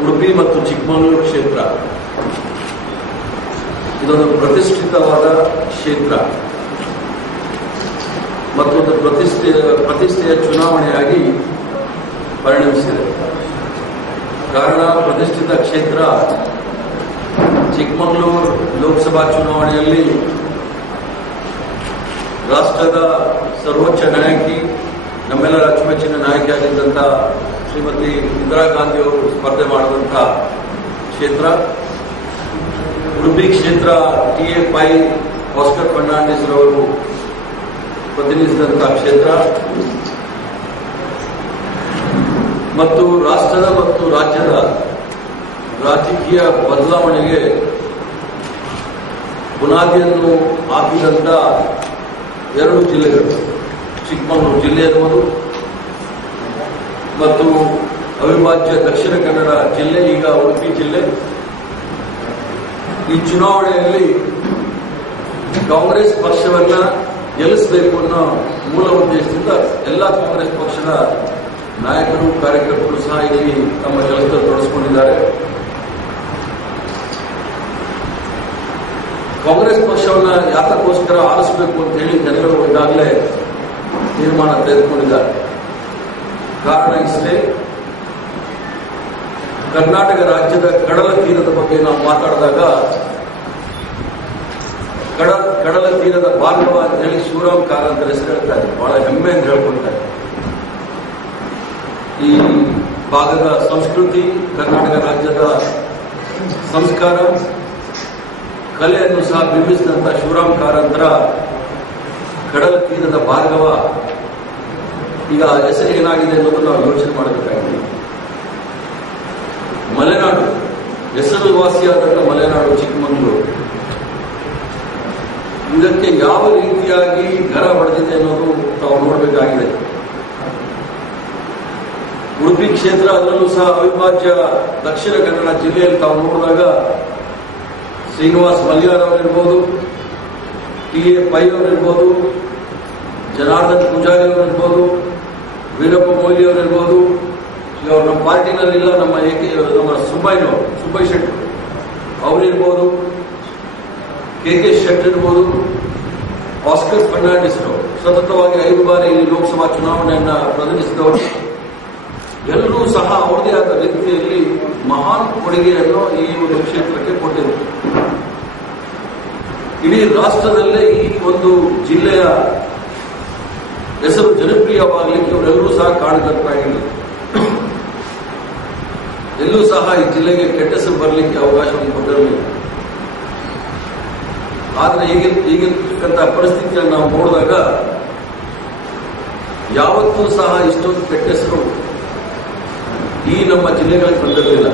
ಉಡುಪಿ ಮತ್ತು ಚಿಕ್ಕಮಗಳೂರು ಕ್ಷೇತ್ರ ಇದೊಂದು ಪ್ರತಿಷ್ಠಿತವಾದ ಕ್ಷೇತ್ರ ಮತ್ತೊಂದು ಪ್ರತಿಷ್ಠೆಯ ಚುನಾವಣೆಯಾಗಿ ಪರಿಣಮಿಸಿದೆ. ಕಾರಣ, ಪ್ರತಿಷ್ಠಿತ ಕ್ಷೇತ್ರ ಚಿಕ್ಕಮಗಳೂರು ಲೋಕಸಭಾ ಚುನಾವಣೆಯಲ್ಲಿ ರಾಷ್ಟ್ರದ ಸರ್ವೋಚ್ಚ ನಾಯಕಿ, ನಮ್ಮೆಲ್ಲರ ಅಚ್ಚುಮೆಚ್ಚಿನ ನಾಯಕಿಯಾಗಿದ್ದಂಥ ಶ್ರೀಮತಿ ಇಂದಿರಾ ಗಾಂಧಿ ಅವರು ಸ್ಪರ್ಧೆ ಮಾಡಿದಂಥ ಕ್ಷೇತ್ರ. ಉಡುಪಿ ಕ್ಷೇತ್ರ TA ಪೈ ಆಸ್ಕರ್ ಫರ್ನಾಂಡಿಸ್ ರವರು ಪ್ರತಿನಿಧಿಸಿದಂಥ ಕ್ಷೇತ್ರ ಮತ್ತು ರಾಷ್ಟ್ರದ ಮತ್ತು ರಾಜ್ಯದ ರಾಜಕೀಯ ಬದಲಾವಣೆಗೆ ಬುನಾದಿಯನ್ನು ಹಾಕಿದಂಥ ಎರಡು ಜಿಲ್ಲೆಗಳು, ಚಿಕ್ಕಮಗಳೂರು ಜಿಲ್ಲೆ ಇರುವುದು ಮತ್ತು ಅವಿಭಾಜ್ಯ ದಕ್ಷಿಣ ಕನ್ನಡ ಜಿಲ್ಲೆ, ಈಗ ಉಡುಪಿ ಜಿಲ್ಲೆ. ಈ ಚುನಾವಣೆಯಲ್ಲಿ ಕಾಂಗ್ರೆಸ್ ಪಕ್ಷವನ್ನ ಗೆಲ್ಲಿಸಬೇಕು ಅನ್ನೋ ಮೂಲ ಉದ್ದೇಶದಿಂದ ಎಲ್ಲ ಕಾಂಗ್ರೆಸ್ ಪಕ್ಷದ ನಾಯಕರು, ಕಾರ್ಯಕರ್ತರು ಸಹ ಇಲ್ಲಿ ತಮ್ಮ ಕೆಲಸದಲ್ಲಿ ತೊಡಗಿಸಿಕೊಂಡಿದ್ದಾರೆ. ಕಾಂಗ್ರೆಸ್ ಪಕ್ಷವನ್ನ ಯಾತಕ್ಕೋಸ್ಕರ ಆರಿಸಬೇಕು ಅಂತ ಹೇಳಿ ಜನಗಳು ಈಗಾಗಲೇ ತೀರ್ಮಾನ ತೆಗೆದುಕೊಂಡಿದ್ದಾರೆ. ಕಾರಣ ಇಷ್ಟೇ, ಕರ್ನಾಟಕ ರಾಜ್ಯದ ಕಡಲ ತೀರದ ಬಗ್ಗೆ ನಾವು ಮಾತಾಡಿದಾಗ ಕಡಲ ತೀರದ ಬಾಂಧವ ಅಂತ ಹೇಳಿ ಶಿವರಾಮ್ ಕಾರಂತರ ಹೆಸರು ಹೇಳ್ತಾರೆ, ಬಹಳ ಹೆಮ್ಮೆ ಅಂತ ಹೇಳ್ಕೊಳ್ತಾರೆ. ಈ ಭಾಗದ ಸಂಸ್ಕೃತಿ, ಕರ್ನಾಟಕ ರಾಜ್ಯದ ಸಂಸ್ಕಾರ, ಕಲೆಯನ್ನು ಸಹ ಬಿಂಬಿಸಿದಂಥ ಶಿವರಾಮ್ ಕಾರಂತರ ಕಡಲ ತೀರದ ಭಾರ್ಗವ ಈಗ ಹೆಸರು ಏನಾಗಿದೆ ಅನ್ನೋದು ನಾವು ಯೋಚನೆ ಮಾಡಬೇಕಾಗಿದೆ. ಮಲೆನಾಡು, ಹೆಸರುವಾಸಿಯಾದಂಥ ಮಲೆನಾಡು ಚಿಕ್ಕಮಗಳೂರು, ಇದಕ್ಕೆ ಯಾವ ರೀತಿಯಾಗಿ ಗರ ಹೊಡೆದಿದೆ ಅನ್ನೋದು ತಾವು ನೋಡಬೇಕಾಗಿದೆ. ಉಡುಪಿ ಕ್ಷೇತ್ರ, ಅದರಲ್ಲೂ ಸಹ ಅವಿಭಾಜ್ಯ ದಕ್ಷಿಣ ಕನ್ನಡ ಜಿಲ್ಲೆಯಲ್ಲಿ ತಾವು ನೋಡಿದಾಗ ಶ್ರೀನಿವಾಸ್ ಮಲ್ಯಾರ್ ಅವರಿರ್ಬೋದು, TA ಪೈ ಅವರಿರ್ಬೋದು, ಜನಾರ್ದನ್ ಪೂಜಾರಿ ಅವರಿರ್ಬೋದು, ವೀರಪ್ಪ ಮೊಯ್ಲಿ ಅವರಿರ್ಬೋದು, ಈಗ ಅವ್ರು ನಮ್ಮ ಪಾರ್ಟಿನಲ್ಲಿಲ್ಲ, ನಮ್ಮ ಸುಬ್ಬೈ ಶೆಟ್ಟಿ ಅವರಿರ್ಬೋದು, KK ಶೆಟ್ಟಿ ಇರ್ಬೋದು, ಆಸ್ಕರ್ ಫರ್ನಾಂಡಿಸ್ ಅವರು ಸತತವಾಗಿ 5 ಬಾರಿ ಇಲ್ಲಿ ಲೋಕಸಭಾ ಚುನಾವಣೆಯನ್ನ ಪ್ರತಿನಿಧಿಸಿದವರು, ಎಲ್ಲರೂ ಸಹ ಅವರದೇ ಆದ ರೀತಿಯಲ್ಲಿ ಮಹಾನ್ ಕೊಡುಗೆಯನ್ನು ಈ ಒಂದು ಕ್ಷೇತ್ರಕ್ಕೆ ಕೊಟ್ಟಿದ್ದಾರೆ. ಇಡೀ ರಾಷ್ಟ್ರದಲ್ಲೇ ಈ ಒಂದು ಜಿಲ್ಲೆಯ ಹೆಸರು ಜನಪ್ರಿಯವಾಗಲಿಕ್ಕೆ ಅವರೆಲ್ಲರೂ ಸಹ ಕಾರಣಕರ್ತರಾಗಿಲ್ಲ. ಎಲ್ಲೂ ಸಹ ಈ ಜಿಲ್ಲೆಗೆ ಕೆಟ್ಟ ಹೆಸರು ಬರಲಿಕ್ಕೆ ಅವಕಾಶವನ್ನು ಕೊಟ್ಟಿರಲಿಲ್ಲ. ಆದರೆ ಈಗಿರ್ತಕ್ಕಂಥ ಪರಿಸ್ಥಿತಿಯನ್ನು ನಾವು ನೋಡಿದಾಗ ಯಾವತ್ತೂ ಸಹ ಇಷ್ಟೊಂದು ಕೆಟ್ಟ ಹೆಸರು ಈ ನಮ್ಮ ಜಿಲ್ಲೆಗಳಿಗೆ ಬಂದಿರಲಿಲ್ಲ.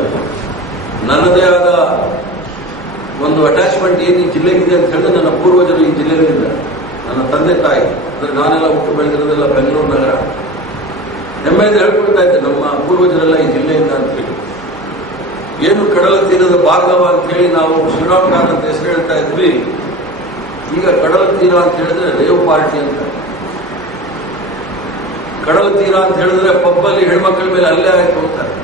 ನನ್ನದೇ ಆದ ಒಂದು ಅಟ್ಯಾಚ್ಮೆಂಟ್ ಏನು ಈ ಜಿಲ್ಲೆಗಿದೆ ಅಂತ ಹೇಳಿದ್ರೆ, ನನ್ನ ಪೂರ್ವಜರು ಈ ಜಿಲ್ಲೆಗಳಿಂದ, ನನ್ನ ತಂದೆ ತಾಯಿ, ಅಂದ್ರೆ ನಾನೆಲ್ಲ ಹುಟ್ಟು ಬೆಳೆದಿರೋದೆಲ್ಲ ಬೆಂಗಳೂರು ನಗರ, ಹೆಮ್ಮೆಯಿಂದ ಹೇಳ್ಕೊಳ್ತಾ ಇದ್ದೆ ನಮ್ಮ ಪೂರ್ವಜರೆಲ್ಲ ಈ ಜಿಲ್ಲೆಯಿಂದ ಅಂತ ಹೇಳಿ. ಏನು ಕಡಲ ತೀರದ ಭಾರ್ಗವ ಅಂತ ಹೇಳಿ ನಾವು ಶಿವರಾಮ್ ಕಾರಂತ ಹೆಸರು ಹೇಳ್ತಾ ಇದ್ವಿ, ಈಗ ಕಡಲ ತೀರ ಅಂತ ಹೇಳಿದ್ರೆ ರೇವ್ ಪಾರ್ಟಿ ಅಂತ, ಕಡಲ ತೀರ ಅಂತ ಹೇಳಿದ್ರೆ ಪಬ್ಬಲ್ಲಿ ಹೆಣ್ಮಕ್ಳ ಮೇಲೆ ಅಲ್ಲೇ ಆಯ್ತು ಅಂತಾರೆ.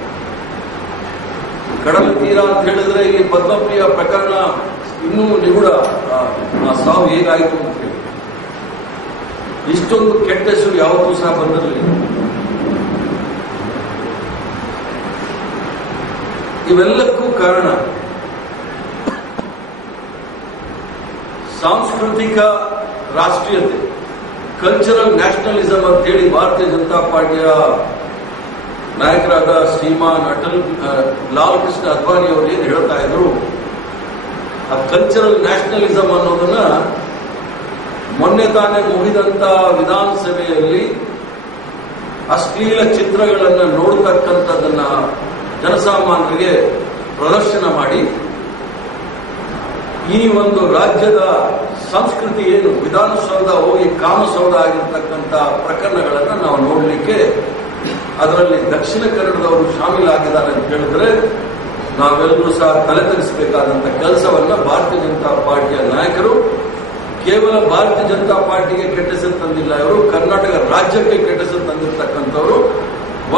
ಕಡಲ ತೀರ ಅಂತ ಹೇಳಿದ್ರೆ ಇಲ್ಲಿ ಪದ್ಮಪ್ರಿಯ ಪ್ರಕರಣ ಇನ್ನೂ ನಿಗೂಢ, ಆ ಸಾವು ಹೇಗಾಯಿತು ಅಂತ ಹೇಳಿ. ಇಷ್ಟೊಂದು ಕೆಟ್ಟ ಹೆಸರು ಯಾವತ್ತೂ ಸಹ ಬಂದಿರಲಿಲ್ಲ. ಇವೆಲ್ಲಕ್ಕೂ ಕಾರಣ ಸಾಂಸ್ಕೃತಿಕ ರಾಷ್ಟ್ರೀಯತೆ, ಕಲ್ಚರಲ್ ನ್ಯಾಷನಲಿಸಂ ಅಂತ ಹೇಳಿ ಭಾರತೀಯ ಜನತಾ ಪಾರ್ಟಿಯ ನಾಯಕರಾದ ಶ್ರೀಮಾನ್ ಲಾಲ್ ಕೃಷ್ಣ ಅದ್ವಾನಿ ಅವರು ಏನು ಹೇಳ್ತಾ ಇದ್ರು, ಆ ಕಲ್ಚರಲ್ ನ್ಯಾಷನಲಿಸಂ ಅನ್ನೋದನ್ನ ಮೊನ್ನೆ ತಾನೇ ಮುಗಿದಂತ ವಿಧಾನಸಭೆಯಲ್ಲಿ ಅಶ್ಲೀಲ ಚಿತ್ರಗಳನ್ನು ನೋಡ್ತಕ್ಕಂಥದ್ದನ್ನ ಜನಸಾಮಾನ್ಯರಿಗೆ ಪ್ರದರ್ಶನ ಮಾಡಿ, ಈ ಒಂದು ರಾಜ್ಯದ ಸಂಸ್ಕೃತಿ ಏನು ವಿಧಾನಸೌಧ ಹೋಗಿ ಕಾಮಸೌಧ ಆಗಿರ್ತಕ್ಕಂಥ ಪ್ರಕರಣಗಳನ್ನು ನಾವು ನೋಡಲಿಕ್ಕೆ ಅದರಲ್ಲಿ ದಕ್ಷಿಣ ಕನ್ನಡದವರು ಶಾಮೀಲಾಗಿದ್ದಾರೆ ಅಂತ ಹೇಳಿದ್ರೆ ನಾವೆಲ್ಲರೂ ಸಹ ತಲೆ ತಗ್ಗಿಸಬೇಕಾದಂಥ ಕೆಲಸವನ್ನ ಭಾರತೀಯ ಜನತಾ ಪಾರ್ಟಿಯ ನಾಯಕರು ಕೇವಲ ಭಾರತೀಯ ಜನತಾ ಪಾರ್ಟಿಗೆ ಕೆಟ್ಟ ಹೆಸರು ತಂದಿಲ್ಲ, ಇವರು ಕರ್ನಾಟಕ ರಾಜ್ಯಕ್ಕೆ ಕೆಟ್ಟ ಹೆಸರು ತಂದಿರತಕ್ಕಂಥವರು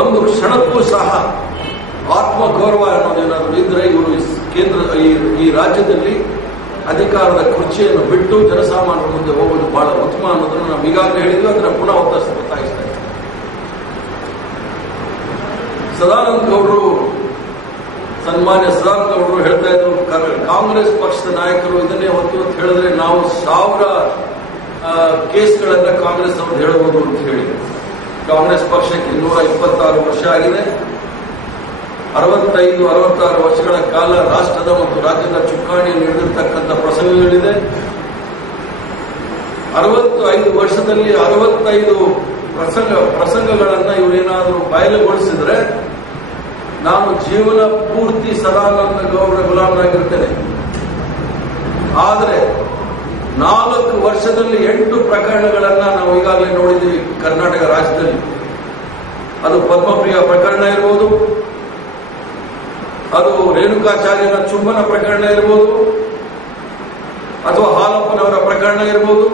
ಒಂದು ಕ್ಷಣಕ್ಕೂ ಸಹ ಆತ್ಮಗೌರವ ಅನ್ನೋದೇನಾದರೂ ಇದ್ರೆ ಇವರು ಕೇಂದ್ರ ಈ ರಾಜ್ಯದಲ್ಲಿ ಅಧಿಕಾರದ ಕುರ್ಚಿಯನ್ನು ಬಿಟ್ಟು ಜನಸಾಮಾನ್ಯರ ಮುಂದೆ ಹೋಗುವುದು ಬಹಳ ಉತ್ತಮ ಅನ್ನೋದನ್ನು ನಾವು ಈಗಾಗಲೇ ಹೇಳಿದ್ವಿ. ಅದನ್ನು ಪುನಃ ಒತ್ತಾಯಿಸ್ತಾ ಇದ್ದೇವೆ. ಸದಾನಂದ ಗೌಡರು, ಸನ್ಮಾನ್ಯ ಸದಾನಂದ ಗೌಡರು ಹೇಳ್ತಾ ಇದ್ರು, ಕಾಂಗ್ರೆಸ್ ಪಕ್ಷದ ನಾಯಕರು ಇದನ್ನೇ ಹೊತ್ತು ಅಂತ ಹೇಳಿದ್ರೆ ನಾವು 1000 ಕೇಸ್ಗಳನ್ನ ಕಾಂಗ್ರೆಸ್ ಅವರು ಹೇಳಬಹುದು ಅಂತ ಹೇಳಿ. ಕಾಂಗ್ರೆಸ್ ಪಕ್ಷಕ್ಕೆ 126 ವರ್ಷ ಆಗಿದೆ. 65-66 ವರ್ಷಗಳ ಕಾಲ ರಾಷ್ಟ್ರದ ಮತ್ತು ರಾಜ್ಯದ ಚುಕ್ಕಾಣಿಯನ್ನು ಹಿಡಿದಿರ್ತಕ್ಕಂಥ ಪ್ರಸಂಗಗಳಿದೆ. 65 ವರ್ಷದಲ್ಲಿ 65 ಪ್ರಸಂಗಗಳನ್ನ ಇವರೇನಾದರೂ ಬಾಯಲುಗೊಳಿಸಿದ್ರೆ ನಾನು ಜೀವನ ಪೂರ್ತಿ ಸದಾನಂದ ಗೌಡರ ಗುಲಾಮನಾಗಿರ್ತೇನೆ. ಆದರೆ 4 ವರ್ಷದಲ್ಲಿ 8 ಪ್ರಕರಣಗಳನ್ನ ನಾವು ಈಗಾಗಲೇ ನೋಡಿದ್ದೀವಿ ಕರ್ನಾಟಕ ರಾಜ್ಯದಲ್ಲಿ. ಅದು ಪದ್ಮಪ್ರಿಯ ಪ್ರಕರಣ ಇರ್ಬೋದು, ಅದು ರೇಣುಕಾಚಾರ್ಯನ ಚುಂಬನ ಪ್ರಕರಣ ಇರ್ಬೋದು, ಅಥವಾ ಹಾಲಪ್ಪನವರ ಪ್ರಕರಣ ಇರ್ಬೋದು,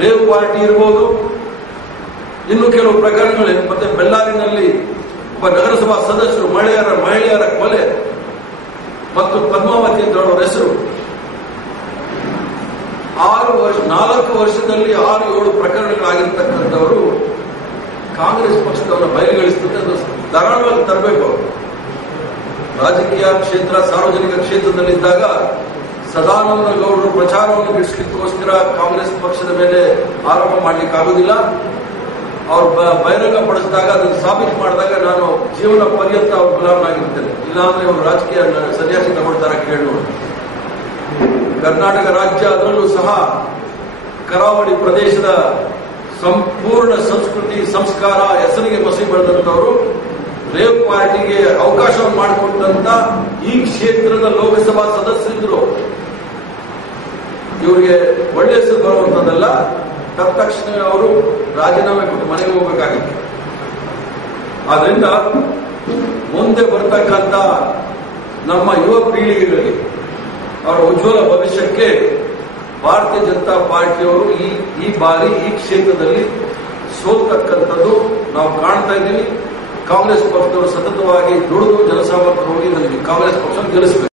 ರೇವ್ ಪಾರ್ಟಿ ಇರ್ಬೋದು, ಇನ್ನು ಕೆಲವು ಪ್ರಕರಣಗಳಿವೆ. ಮತ್ತೆ ಬೆಳ್ಳಾರಿನಲ್ಲಿ ಒಬ್ಬ ನಗರಸಭಾ ಸದಸ್ಯರು ಮಹಿಳೆಯರ ಕೊಲೆ ಮತ್ತು ಪದ್ಮಾವತಿ ಅಂತ ಹೇಳೋರ ಹೆಸರು. 4 ವರ್ಷದಲ್ಲಿ 6-7 ಪ್ರಕರಣಗಳಾಗಿರ್ತಕ್ಕಂಥವರು ಕಾಂಗ್ರೆಸ್ ಪಕ್ಷದವರ ಬಯಲುಗಳಿಸ್ತದೆ. ಅದು ಧಾರಾಳವಾಗಿ ತರಬೇಕು. ರಾಜಕೀಯ ಕ್ಷೇತ್ರ, ಸಾರ್ವಜನಿಕ ಕ್ಷೇತ್ರದಲ್ಲಿದ್ದಾಗ ಸದಾನಂದ ಗೌಡರು ಪ್ರಚಾರವನ್ನು ಗಿಡಿಸಲಿಕ್ಕೋಸ್ಕರ ಕಾಂಗ್ರೆಸ್ ಪಕ್ಷದ ಮೇಲೆ ಆರೋಪ ಮಾಡಲಿಕ್ಕೆ ಆಗುದಿಲ್ಲ. ಅವ್ರು ಬಹಿರಂಗ ಪಡಿಸಿದಾಗ ಅದನ್ನು ಸಾಬೀತು ಮಾಡಿದಾಗ ನಾನು ಜೀವನ ಪರ್ಯಂತ ಅವ್ರ ಗುಲಾಮನಾಗಿರ್ತೇನೆ. ಇಲ್ಲಾಂದ್ರೆ ಅವರು ರಾಜಕೀಯ ಸನ್ಯಾಸಿ ತಗೊಳ್ತಾರೆ ಕೇಳಿ. ಕರ್ನಾಟಕ ರಾಜ್ಯ, ಅದರಲ್ಲೂ ಸಹ ಕರಾವಳಿ ಪ್ರದೇಶದ ಸಂಪೂರ್ಣ ಸಂಸ್ಕೃತಿ ಸಂಸ್ಕಾರ ಹೆಸರಿಗೆ ಮಸಿ ಬೆಳೆದಂತವರು, ರೇವ್ ಪಾರ್ಟಿಗೆ ಅವಕಾಶವನ್ನು ಮಾಡಿಕೊಟ್ಟಂತ ಈ ಕ್ಷೇತ್ರದ ಲೋಕಸಭಾ ಸದಸ್ಯರಿದ್ರು. ಇವರಿಗೆ ಒಳ್ಳೆ ಹೆಸರು ಬರುವಂತದ್ದಲ್ಲ. ತಕ್ಷಣ ಅವರು ರಾಜೀನಾಮೆ ಕೊಟ್ಟು ಮನೆಗೆ ಹೋಗಬೇಕಾಗಿತ್ತು. ಆದ್ರಿಂದ ಮುಂದೆ ಬರ್ತಕ್ಕಂಥ ನಮ್ಮ ಯುವ ಪೀಳಿಗೆಗಳಿಗೆ ಅವರ ಉಜ್ವಲ ಭವಿಷ್ಯಕ್ಕೆ ಭಾರತೀಯ ಜನತಾ ಪಾರ್ಟಿಯವರು ಈ ಬಾರಿ ಈ ಕ್ಷೇತ್ರದಲ್ಲಿ ಸೋಲ್ತಕ್ಕಂಥದ್ದು ನಾವು ಕಾಣ್ತಾ ಇದ್ದೀವಿ. ಕಾಂಗ್ರೆಸ್ ಪಕ್ಷದವರು ಸತತವಾಗಿ ದುಡಿದು ಜನಸಾಮಾನ್ಯರು ಹೋಗಿ ನನಗೆ ಕಾಂಗ್ರೆಸ್ ಪಕ್ಷ ಗೆಲ್ಲಿಸಬೇಕು.